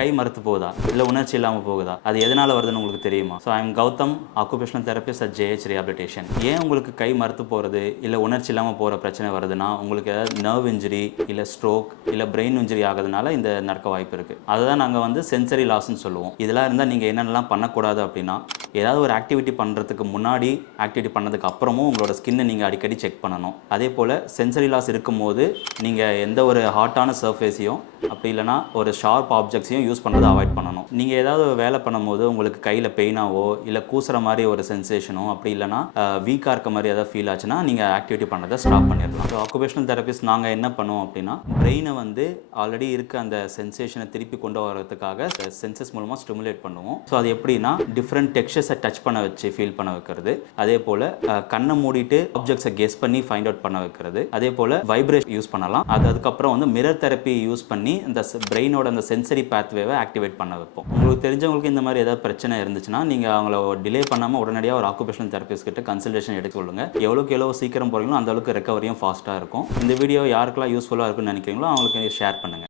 கை மரத்து போகுதா இல்லை உணர்ச்சி இல்லாமல் போகுதா, அது எதனால் வருதுன்னு உங்களுக்கு தெரியுமா? So I am Gautham, occupational therapist at JH Rehabilitation. ஏன் உங்களுக்கு கை மரத்து போகிறது இல்லை உணர்ச்சி இல்லாமல் போகிற பிரச்சனை வருதுன்னா, உங்களுக்கு ஏதாவது நர்வ் இன்ஜுரி இல்லை ஸ்ட்ரோக் இல்லை பிரெயின் இன்ஜுரி ஆகுதுனால இந்த நடக்க வாய்ப்பு இருக்குது. அதை தான் நாங்கள் வந்து சென்சரி லாஸ்ன்னு சொல்லுவோம். இதெல்லாம் இருந்தால் நீங்கள் என்னென்னலாம் பண்ணக்கூடாது அப்படின்னா, ஏதாவது ஒரு ஆக்டிவிட்டி பண்ணுறதுக்கு முன்னாடி, ஆக்டிவிட்டி பண்ணதுக்கு அப்புறமும் உங்களோட ஸ்கின்னை நீங்கள் அடிக்கடி செக் பண்ணணும். அதே போல் சென்சரி லாஸ் இருக்கும்போது நீங்கள் எந்த ஒரு ஹாட்டான சர்ஃபேஸையும் அப்படி இல்லைனா ஒரு ஷார்ப் ஆப்ஜெக்ட்ஸையும் யூஸ் பண்ணுறதை அவாய்ட் பண்ணணும். நீங்கள் ஏதாவது வேலை பண்ணும்போது உங்களுக்கு கையில் பெயினாவோ இல்லை கூசுகிற மாதிரி ஒரு சென்சேஷனோ அப்படி இல்லைனா வீக்காக இருக்க மாதிரி ஏதாவது ஃபீல் ஆச்சுன்னா நீங்கள் ஆக்டிவிட்டி பண்ணதை ஸ்டாப் பண்ணிடலாம். ஸோ ஆக்குபேஷனல் தெரபிஸ்ட் நாங்கள் என்ன பண்ணுவோம் அப்படின்னா, பிரெயினை வந்து ஆல்ரெடி இருக்க அந்த சென்சேஷனை திருப்பி கொண்டு வரதுக்காக சென்சஸ் மூலமாக ஸ்டிமுலேட் பண்ணுவோம். ஸோ அது எப்படின்னா, டிஃப்ரெண்ட் டெக்ஸ்சர்ஸை டச் பண்ண வச்சு ஃபீல் பண்ண வைக்கிறது, அதே போல் கண்ணை மூடிட்டு ஆப்ஜெக்ட்ஸை கெஸ் பண்ணி ஃபைண்ட் அவுட் பண்ண வைக்கிறது, அதே போல் வைப்ரேஷன் யூஸ் பண்ணலாம். அதுக்கப்புறம் வந்து மிரர் தெரப்பி யூஸ் பண்ணி இந்த பிரெயினோட அந்த சென்சரி பாத்வேவை ஆக்டிவேட் பண்ண வைப்போம். உங்களுக்கு தெரிஞ்சவங்களுக்கு இந்த மாதிரி ஏதாவது பிரச்சனை இருந்துச்சுன்னா நீங்கள் அவங்கள டிலே பண்ணாமல் உடனடியாக ஒரு ஆக்குபேஷனல் தெரபிஸ்ட் கிட்ட கன்சல்டேஷன் எடுத்துக்கொள்ளுங்க. எவ்வளோ சீக்கிரம் போகிறீங்களோ அந்த அளவுக்கு ரெக்கவரியும் ஃபாஸ்ட்டாக இருக்கும். இந்த வீடியோ யாருக்கெல்லாம் யூஸ்ஃபுல்லாக இருக்குன்னு நினைக்கிறீங்களோ அவங்களுக்கு ஷேர் பண்ணுங்கள்.